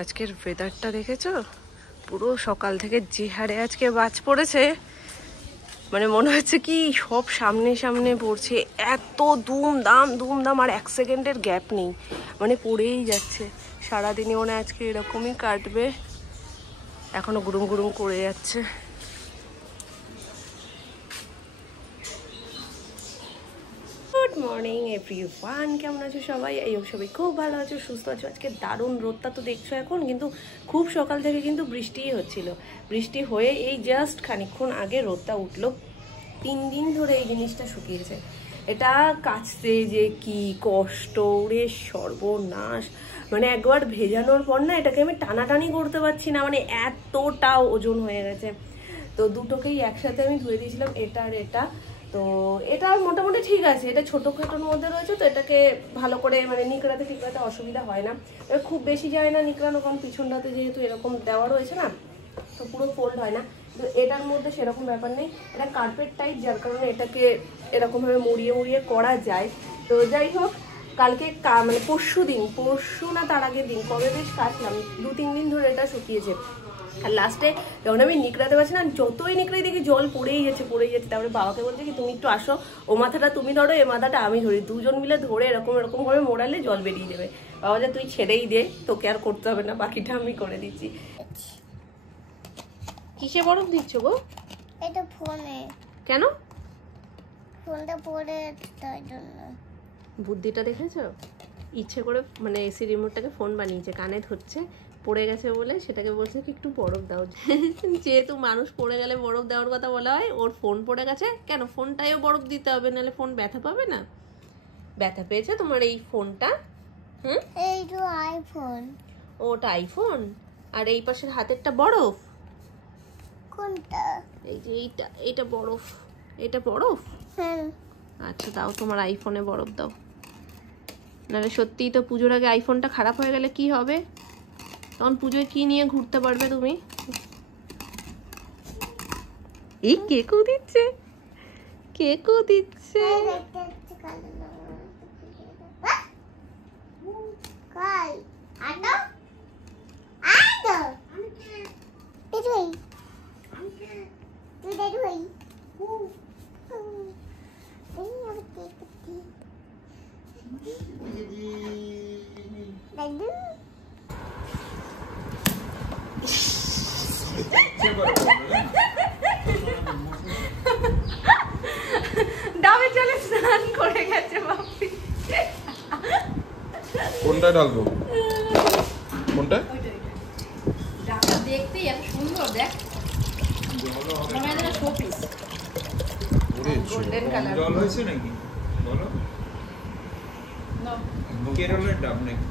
আজকের ওয়েদারটা দেখেছো? পুরো সকাল থেকে যে হারে আজকে বাজ পড়েছে, মানে মনে হচ্ছে কি সব সামনে সামনে পড়ছে। এত দুমদাম আর 1 সেকেন্ডের গ্যাপ নেই, মানে পড়েই যাচ্ছে। সারাদিনই মনে হয় আজকে এরকমই কাটবে, এখনো গুড়ুম গুড়ুম করে যাচ্ছে। গুড মর্নিং এভরিওয়ান, কেমন আছো সবাই? এই সবাই খুব ভালো আছো, সুস্থ আছো। আজকে দারুণ রোদটা তো দেখছো এখন, কিন্তু খুব সকাল থেকে কিন্তু বৃষ্টিই হচ্ছিল। বৃষ্টি হয়ে এই জাস্ট খানিকক্ষণ আগে রোদটা উঠলো। 3 দিন ধরে এই জিনিসটা শুকিয়েছে। এটা কাচতে যে কি কষ্ট রে, সর্বনাশ। মানে একবার ভেজানোর পর না এটাকে আমি টানাটানি করতে পারছি না, মানে এতটা ওজন হয়ে গেছে। তো দুটোকেই একসাথে আমি ধুয়ে দিয়েছিলাম, এটা আর এটা। তো এটা মোটামুটি ঠিক আছে, এটা ছোটোখাটোর মধ্যে রয়েছে, তো এটাকে ভালো করে মানে নিকড়াতে টিকড়াতে অসুবিধা হয় না। খুব বেশি যায় না নিকড়ানো, কারণ পিছনটাতে যেহেতু এরকম দেওয়া রয়েছে না, তো পুরো ফোল্ড হয় না। তো এটার মধ্যে সেরকম ব্যাপার নেই, এটা কার্পেট টাইপ, যার কারণে এটাকে এরকমভাবে মুড়িয়ে মুড়িয়ে করা যায়। তো যাই হোক, কালকে মানে পরশু না তার আগের দিন কবে বেশ কাটলাম, 2-3 দিন ধরে এটা শুকিয়েছে। আর লাস্টে যখন আমি নিকড়াতে পারছি না, যতই নিকড়াই দেখি জল পড়েই যাচ্ছে। তারপরে বাবাকে বলছে কি তুমি একটু আসো, ও মাথাটা তুমি ধরো, এ মাথাটা আমি ধরি, দুজন মিলে ধরে এরকম এরকম করে মোড়ালে জল বেরিয়ে যাবে। বাবা যে তুই ছেড়েই দে, তোকে আর করতে হবে না, বাকিটা আমি করে দিচ্ছি। কিসে বরফ দিচ্ছ গো? এটা ফোনে। কেন? ফোনটা পড়ে তাই জন্য। বুদ্ধিটা দেখেছো? ইচ্ছে করে মানে এসি রিমোটটাকে ফোন বানিয়েছে, কানে ধরছে, পড়ে গেছে বলে সেটাকে বলছে কি একটু বরফ দাও। যেহেতু মানুষ পড়ে গেলে বরফ দেওয়ার কথা বলা হয়, ওর ফোন পড়ে গেছে, কেন ফোনটাইও বরফ দিতে হবে, নাহলে ফোন ব্যথা পাবে না? ব্যথা পেয়েছে তোমার এই ফোনটা? এই তো আইফোন। ওটা আইফোন, আর এই পাশের হাতেরটা বরফ। কোনটা? এই যে এইটা বরফ, এটা বরফ। আচ্ছা দাও, তোমার আইফোনে বরফ দাও, নাহলে সত্যিই তো পুজোর আগে আইফোনটা খারাপ হয়ে গেলে কি হবে? তখন পুজোয় কি নিয়ে ঘুরতে পারবে তুমি? এই কেকও দিচ্ছে, কেকও দিচ্ছে। ডাবে চলে স্নান করে গেছে বাপি। কোনটা ঢালবো? কোনটা? ডাবটা দেখতেই এত সুন্দর, দেখ মনে হয় যেন শোপিস। Golden colour. জল হয়েছে নাকি বলো? না কেরলের ডাব নাকি?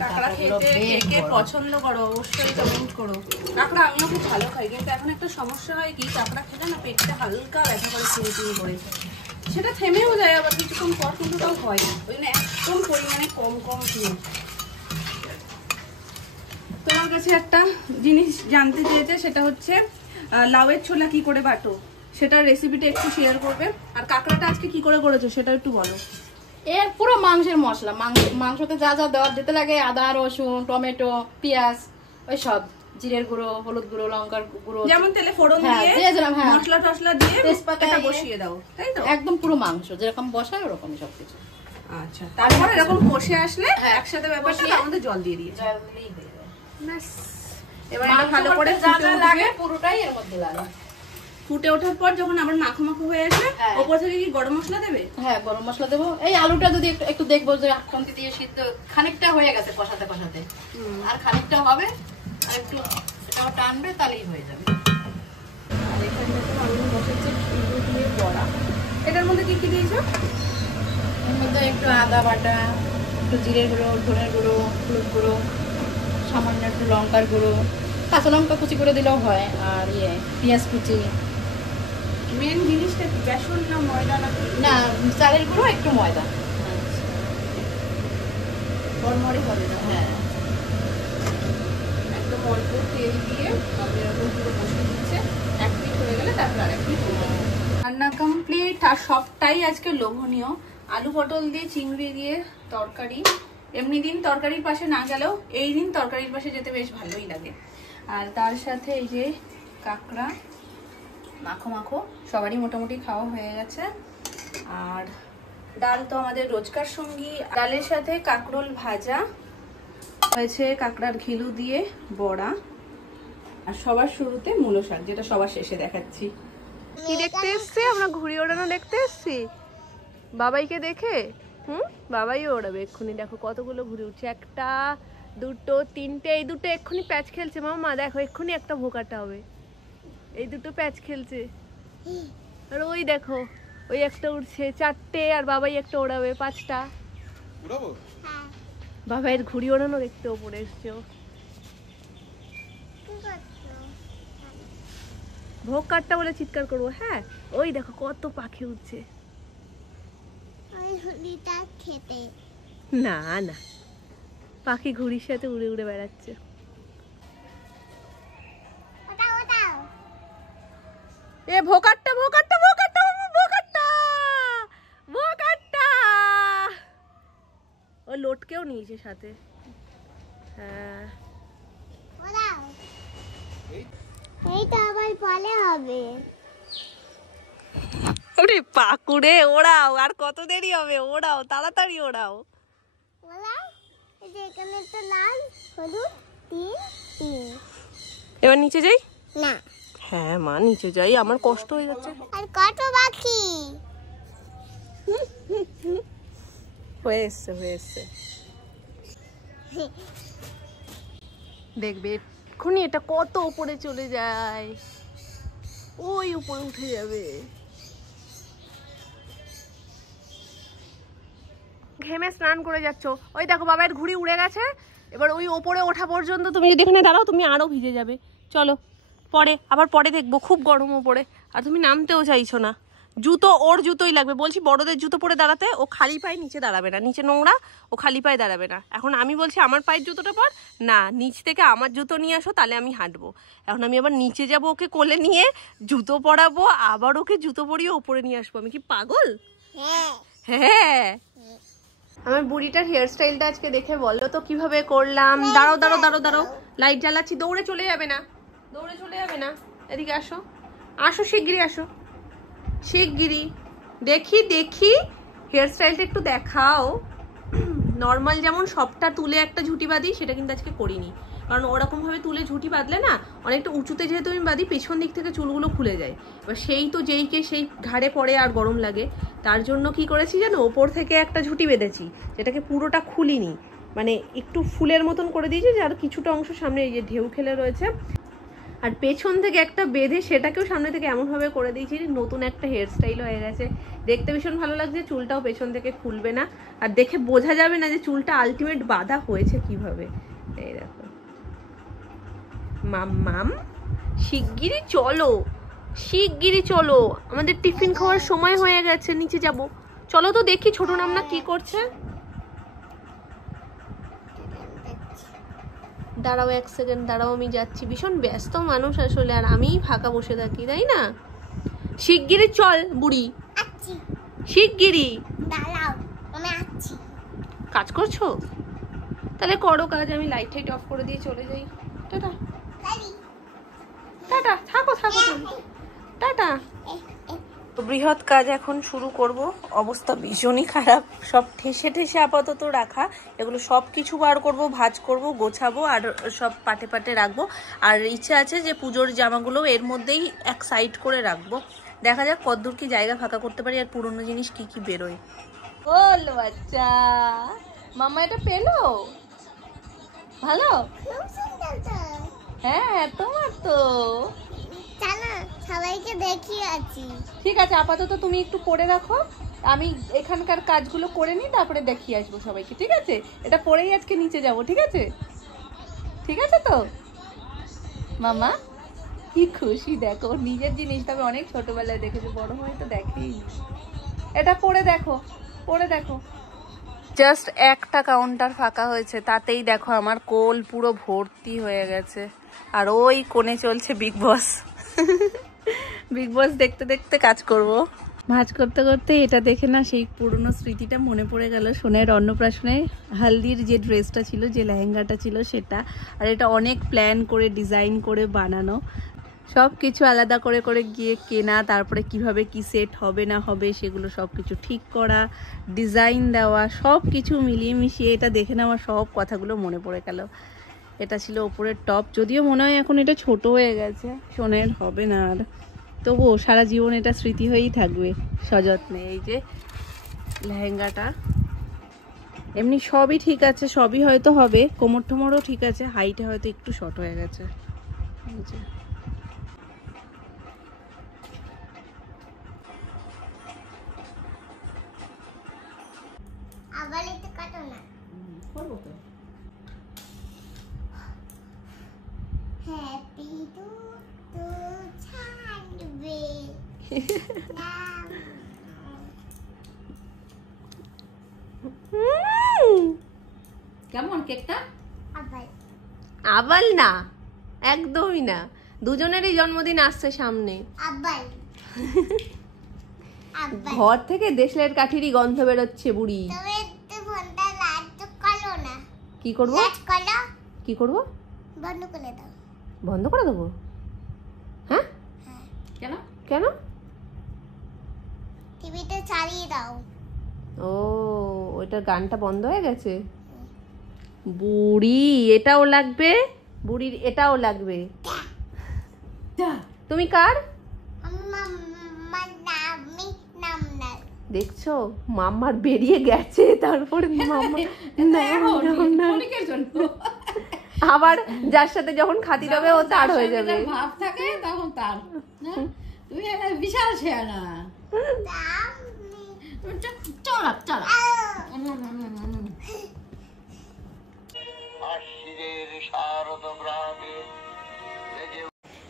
কাঁকড়া খেতে কে কে পছন্দ করো অবশ্যই কমেন্ট করো। কাঁকড়া আমিও খুব ভালো খাই, কিন্তু এখন একটা সমস্যা হয় কি, কাঁকড়া খেলে না পেটটা হালকা ব্যথা করে চিনি করে, সেটা থেমেও যায় আবার কিছুক্ষণ পর, কিন্তু তাও হয় না। ওই জন্য একদম পরিমাণে কম কম খেয়ে। তোমার কাছে একটা জিনিস জানতে চেয়েছে, সেটা হচ্ছে লাউয়ের ছোলা কি করে বাটো, সেটার রেসিপিটা একটু শেয়ার করবে। আর কাঁকড়াটা আজকে কি করে করেছো সেটা একটু বলো। এর পুরো মাংসের মশলা, মাংসতে যা যা দেওয়ার যেতে লাগে, আদা রসুন টমেটো পেঁয়াজ, ওই সব জিরের গুঁড়ো হলুদ গুঁড়ো লঙ্কার গুঁড়ো, যেমন তেলে ফোড়ন দিয়ে মশলা টসলা দিয়ে তেজপাতা বসিয়ে দাও, তাই তো? একদম পুরো মাংস যেরকম বসায় ওরকম সবকিছু। আচ্ছা, তারপর এরকম কষে আসলে একসাথে ব্যাপারটা তার মধ্যে জল দিয়ে দিয়েছি। জল দিলেই হয়ে যাবে। ব্যাস, এবার এটা ভালো করে যা যা লাগে পুরোটাই এর মধ্যে লাগে। ফুটে ওঠার পর যখন আবার মাখো মাখো হয়ে আসবে, ওপর থেকে কি গরম মশলা দেবে? হ্যাঁ গরম মশলা দেবো। এই আলুটা যদি একটু দেখবো যে খন্তি দিয়ে সিদ্ধ খানিকটা হয়ে গেছে কষাতে কষাতে, আর খানিকটা হবে, আর একটু এটাও টানবে, তাহলেই হয়ে যাবে। আর এখানে তো আমি বসেছি ঘি দিয়ে বড়া। এটার মধ্যে কি কি দিয়েছো? এর মধ্যে একটু আদা বাটা, একটু জিরের গুঁড়ো, ধনের গুঁড়ো, হলুদ গুঁড়ো, সামান্য একটু লঙ্কার গুঁড়ো, কাঁচা লঙ্কা কুচি করে দিলেও হয়, আর পেঁয়াজ কুচি। মেন জিনিসটা বেসন না ময়দা না চালের গুঁড়ো একটু ময়দা, মরমরে হবে না। হ্যাঁ একদম অল্প তেল দিয়ে এরকম পুরো বসিয়ে দিচ্ছে। 1 মিনিট হয়ে গেলে তারপর আর 1 মিনিট রান্না কমপ্লিট। আর সবটাই আজকে লোভনীয়। আলু পটল দিয়ে চিংড়ি দিয়ে তরকারি। এমনি দিন তরকারির পাশে না গেলেও এই দিন তরকারির পাশে যেতে বেশ ভালোই লাগে। আর তার সাথে এই যে কাঁকড়া মাখো মাখো, সবারই মোটামুটি খাওয়া হয়ে গেছে। আর ডাল তো আমাদের রোজকার সঙ্গী। ডালের সাথে কাঁকরোল ভাজা হয়েছে, কাঁকড়ার ঘিলু দিয়ে বড়া, আর সবার শুরুতে মূলো শাক, যেটা সবার শেষে দেখাচ্ছি। কি দেখতে এসছি আমরা? ঘুড়ি ওড়ানো দেখতে এসছি বাবাইকে দেখে। বাবাইও ওড়াবে এক্ষুনি। দেখো কতগুলো ঘুড়ি উঠছে, 1 2 3টে। এই দুটো এক্ষুনি প্যাচ খেলছে মামা, দেখো এক্ষুনি একটা ভোকাটা হবে। এই দুটো প্যাচ খেলছে। আর ওই দেখো ওই একটা উঠছে, 4টে। আর বাবাই একটা ওড়াবে, 5টা। বাবাইয়ের ঘুড়ি ওড়ানো দেখতে ওপরে এসছে। ভোগ কাটটা বলে চিৎকার করবো। হ্যাঁ ওই দেখো কত পাখি উঠছে। না না, পাখি ঘুড়ির সাথে উড়ে উড়ে বেড়াচ্ছে। এ ভোকাটটা ভোকাটটা ভোকাটটা ভোকাটটা ভোকাটটা, ও লোটকেও নিয়েছে সাথে। হ্যাঁ এইটা আবার পরে হবে। ওরে পাকুড়ে, ওড়াও। আর কত দেরি হবে? ওড়াও, তাড়াতাড়ি ওড়াও। এই যে এখানে তো লাল হলুদ 3 এবার নিচে যাই। না, হ্যাঁ মা নিচে যাই, আমার কষ্ট হয়ে যাচ্ছে। আর কত বাকি? হয়ে এসছে হয়ে এসছে। দেখবে এক্ষুনি এটা কত উপরে চলে যায়, ওই উপরে উঠে যাবে। ঘেমে স্নান করে যাচ্ছ, ওই দেখো বাবার ঘুড়ি উড়ে গেছে। এবার ওই ওপরে ওঠা পর্যন্ত তুমি যদি এখানে দাঁড়াও তুমি আরো ভিজে যাবে। চলো পরে, আবার পরে দেখবো, খুব গরম ওপরে। আর তুমি নামতেও চাইছো না। জুতো, ওর জুতোই লাগবে। বলছি বড়দের জুতো পরে দাঁড়াতে, ও খালি পায়ে নিচে দাঁড়াবে না, নিচে নোংরা, ও খালি পায়ে দাঁড়াবে না। এখন আমি বলছি আমার পায়ের জুতোটা পর, না নিচ থেকে আমার জুতো নিয়ে আসো, তাহলে আমি হাঁটবো। এখন আমি আবার নিচে যাব, ওকে কোলে নিয়ে জুতো পরাবো, আবার ওকে জুতো পরিয়ে ওপরে নিয়ে আসবো। আমি কি পাগল? হ্যাঁ। আমার বুড়িটার হেয়ার স্টাইলটা আজকে দেখে বললো তো কিভাবে করলাম। দাঁড়াও দাঁড়াও দাঁড়াও দাঁড়াও, লাইট জ্বালাচ্ছি। দৌড়ে চলে যাবে না, দৌড়ে চলে যাবে না। এদিকে আসো, আসো শিগগিরি আসো, শিগগিরি। দেখি দেখি হেয়ার স্টাইলটা একটু দেখাও। নর্মাল যেমন সবটা তুলে একটা ঝুঁটি বাঁধি, সেটা কিন্তু আজকে করিনি। কারণ ওরকমভাবে তুলে ঝুঁটি বাঁধলে না, অনেকটা উঁচুতে যেহেতু আমি বাঁধি, পেছন দিক থেকে চুলগুলো খুলে যায়। এবার সেই তো যেইকে সেই ঘাড়ে পড়ে আর গরম লাগে। তার জন্য কি করেছি জানো, ওপর থেকে একটা ঝুঁটি বেঁধেছি, যেটাকে পুরোটা খুলিনি, মানে একটু ফুলের মতন করে দিয়েছি, যে আর কিছুটা অংশ সামনে এই যে ঢেউ খেলে রয়েছে। আর পেছন থেকে একটা বেঁধে সেটাকেও সামনে থেকে এমনভাবে করে দিয়েছি, নতুন একটা হেয়ার স্টাইল হয়ে গেছে। দেখতে ভীষণ ভালো লাগছে। চুলটাও পেছন থেকে খুলবে না, আর দেখে বোঝা যাবে না যে চুলটা আলটিমেট বাঁধা হয়েছে কিভাবে। এই দেখো মাম মাম, শিগগিরই চলো, শিগগিরই চলো, আমাদের টিফিন খাওয়ার সময় হয়ে গেছে, নিচে যাব। চলো তো দেখি ছোট নামনা কি করছে। দাঁড়াও 1 সেকেন্ড, দাঁড়াও আমি যাচ্ছি। ভীষণ ব্যস্ত মানুষ আসলে, আর আমিই ফাঁকা বসে থাকি, তাই না? শিগগিরই চল বুড়ি, শিগগিরই। দাঁড়াও, আমি আসছি। কাজ করছো? তাহলে করো কাজ, আমি লাইট টাইট অফ করে দিয়ে চলে যাই। টাটা টাটা, থাকো থাকো তুমি, টাটা। বৃহৎ কাজ এখন শুরু করব। অবস্থা ভীষণই খারাপ, সব ঠেসে ঠেসে আপাতত রাখা। এগুলো সব কিছু বার করব, ভাঁজ করব, গোছাবো, আর সব পাটে পাটে রাখবো। আর ইচ্ছা আছে যে পুজোর জামাগুলো এর মধ্যেই এক সাইড করে রাখবো। দেখা যাক কতদূর কি জায়গা ফাঁকা করতে পারি, আর পুরনো জিনিস কি কি বেরোয়। বল বাচ্চা, মামা এটা পেলো ভালো? হ্যাঁ তোমার তো। চলো সবাইকে দেখিয়ে আছি। ঠিক আছে, আপাতত তুমি একটু পরে রাখো, আমি এখানকার কাজগুলো করে নিই, তারপরে দেখিয়ে আসবো সবাইকে। ঠিক আছে, এটা পরেই আজকে নিচে যাব। ঠিক আছে, ঠিক আছে তো মামা? কি খুশি দেখো, নিজের জিনিস তবে অনেক ছোটবেলায় দেখেছো, বড় হয়ে তো দেখেই। এটা পরে দেখো, পরে দেখো। জাস্ট একটা কাউন্টার ফাঁকা হয়েছে, তাতেই দেখো আমার কোল পুরো ভর্তি হয়ে গেছে। আর ওই কোণে চলছে বিগ বস। বিগ বস দেখতে দেখতে কাজ করব। ভাঁজ করতে করতে এটা দেখে না সেই পুরনো স্মৃতিটা মনে পড়ে গেল। সোনের অন্নপ্রাশনে হালদির যে ড্রেসটা ছিল, যে লেহেঙ্গাটা ছিল সেটা, আর এটা অনেক প্ল্যান করে ডিজাইন করে বানানো, সব কিছু আলাদা করে করে গিয়ে কেনা, তারপরে কিভাবে কি সেট হবে না হবে সেগুলো সব কিছু ঠিক করা, ডিজাইন দেওয়া, সব কিছু মিলিয়ে মিশিয়ে এটা দেখে না আমার সব কথাগুলো মনে পড়ে গেল। এটা ছিল ওপরের টপ, যদিও মনে হয় এখন এটা ছোট হয়ে গেছে, সোনের হবে না আর, তবুও সারা জীবন এটা স্মৃতি হয়েই থাকবে সযত্নে। এই যে লেহেঙ্গাটা, এমনি সবই ঠিক আছে, সবই হয়তো হবে, কোমর টোমরও ঠিক আছে, হাইটে হয়তো একটু শর্ট হয়ে গেছে। এই যে আবার একটু কাটো না। করবো তো। হ্যাপি টু টু ছাড়বে কেমন কেকটা? আবার আবাল না, একদমই না, দুজনেরই জন্মদিন আসছে সামনে। আবার আবার ঘর থেকে দেশলের কাঠিরই গন্ধ বেরোচ্ছে বুড়ি। তবে একটু ফোনটা লাইট করো না। কি করব? লাইট করো, কি করব? বন্ধ করে দাও। বন্ধ করে দেবো? হ্যাঁ, কেন? কেন? টিভিতে চালিয়ে দাও। ও, ওইটার গানটা বন্ধ হয়ে গেছে। বুড়ি এটাও লাগবে, বুড়ির এটাও লাগবে। তুমি কার? নাম না দেখছো মাম্মার বেরিয়ে গেছে, তারপরে মাম্মা অনেকের জন্য আবার যার সাথে যখন খাতির হবে ও তার হয়ে যাবে। ভাব থাকে তখন তার। তুমি একটা বিশাল শেয়ানা। চল চল।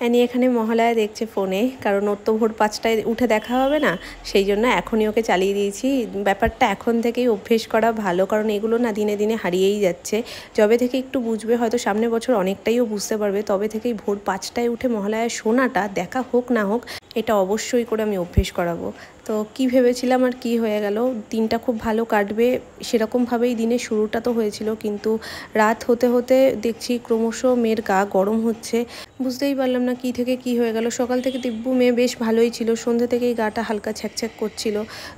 অ্যানি এখানে মহালয়া দেখছে ফোনে, কারণ ওর তো ভোর 5টায় উঠে দেখা হবে না, সেই জন্য এখনই ওকে চালিয়ে দিয়েছি। ব্যাপারটা এখন থেকেই অভ্যেস করা ভালো, কারণ এগুলো না দিনে দিনে হারিয়েই যাচ্ছে। যবে থেকে একটু বুঝবে, হয়তো সামনের বছর অনেকটাইও বুঝতে পারবে, তবে থেকেই ভোর 5টায় উঠে মহালয়া শোনাটা, দেখা হোক না হোক, এটা অবশ্যই করে আমি অভ্যেস করাবো। তো কি ভেবেছিলাম আর কি হয়ে গেল, দিনটা খুব ভালো কাটবে সেরকমভাবেই দিনের শুরুটা তো হয়েছিল, কিন্তু রাত হতে হতে দেখছি ক্রমশ মেয়ের গা গরম হচ্ছে। বুঝতেই পারলাম না কি থেকে কি হয়ে গেল। সকাল থেকে দিব্যু মেয়ে বেশ ভালোই ছিল, সন্ধ্যে থেকেই গাটা হালকা ছ্যাকছ্যাক করছিল।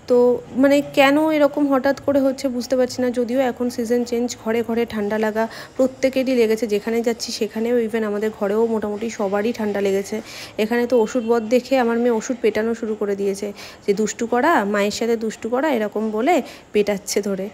তো মানে কেন এরকম হঠাৎ করে হচ্ছে বুঝতে পারছি না। যদিও এখন সিজন চেঞ্জ, ঘরে ঘরে ঠান্ডা লাগা প্রত্যেকেরই লেগেছে, যেখানে যাচ্ছি সেখানেও, ইভেন আমাদের ঘরেও মোটামুটি সবারই ঠান্ডা লেগেছে। এখানে তো ওষুধ বদ দেখে আমার মেয়ে ওষুধ পেটানো শুরু করে দিয়েছে, যে দুষ্টু করা, মায়ের সাথে দুষ্টু করা, এরকম বলে পেটাচ্ছে ধরে।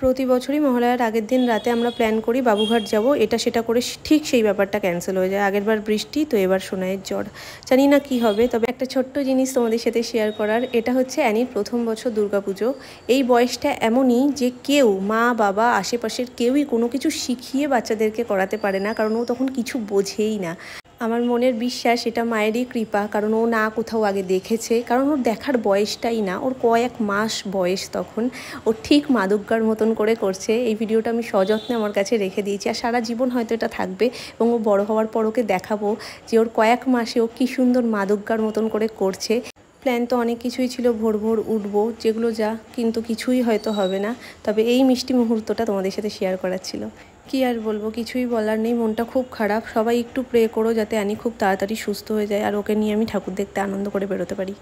প্রতি বছরই মহালয়ার আগের দিন রাতে আমরা প্ল্যান করি বাবুঘাট যাব, এটা সেটা করে ঠিক সেই ব্যাপারটা ক্যান্সেল হয়ে যায়। আগেরবার বৃষ্টি, তো এবার সোনাইয়ের জ্বর, জানি না কি হবে। তবে একটা ছোট্ট জিনিস তোমাদের সাথে শেয়ার করার, এটা হচ্ছে অ্যানির প্রথম বছর দুর্গাপুজো। এই বয়সটা এমনই যে কেউ, মা বাবা আশেপাশের কেউই কোনো কিছু শিখিয়ে বাচ্চাদেরকে করাতে পারে না, কারণ ও তখন কিছু বোঝেই না। আমার মনের বিশ্বাস এটা মায়েরই কৃপা, কারণ ও না কোথাও আগে দেখেছে, কারণ ওর দেখার বয়সটাই না, ওর কয়েক মাস বয়স তখন। ও ঠিক মা দুর্গার মতন করে করছে। এই ভিডিওটা আমি সযত্নে আমার কাছে রেখে দিয়েছি, আর সারা জীবন হয়তো এটা থাকবে, এবং ও বড় হওয়ার পর ওকে দেখাবো যে ওর কয়েক মাসে ও কী সুন্দর মা দুর্গার মতন করে করছে। প্ল্যান তো অনেক কিছুই ছিল, ভোর ভোর উঠবো, যেগুলো যা, কিন্তু কিছুই হয়তো হবে না। তবে এই মিষ্টি মুহূর্তটা তোমাদের সাথে শেয়ার করার ছিল। কি আর বলবো, কিছুই বলার নেই, মনটা খুব খারাপ। সবাই একটু প্রে করো যাতে অ্যানি খুব তাড়াতাড়ি সুস্থ হয়ে যায়, আর ওকে নিয়ে আমি ঠাকুর দেখতে আনন্দ করে বেরোতে পারি।